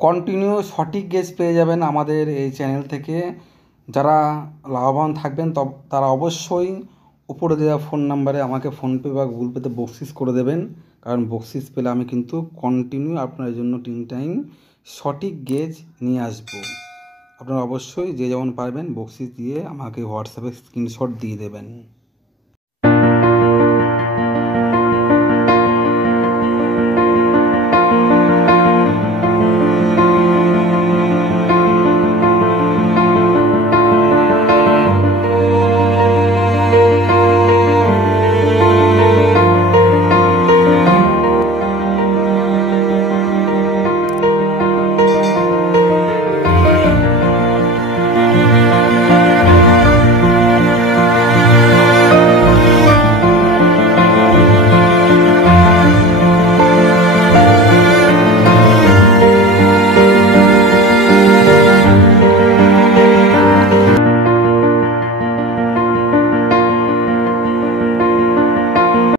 Continue সঠিক gauge পেয়ে যাবেন আমাদের এই চ্যানেল থেকে। যারা লাভবান থাকবেন তারা অবশ্যই উপরে দেওয়া ফোন নাম্বারে আমাকে ফোনপে বা গুগল পেতে বকশিস করে দেবেন, কারণ বকশিস পেলে আমি কিন্তু কন্টিনিউ আপনার জন্য 3 টাইম সঠিক গেজ নিয়ে আসবো। আপনারা অবশ্যই যে যেমন পারবেন বকশিস দিয়ে আমাকে হোয়াটসঅ্যাপে স্ক্রিনশট দিয়ে দেবেন।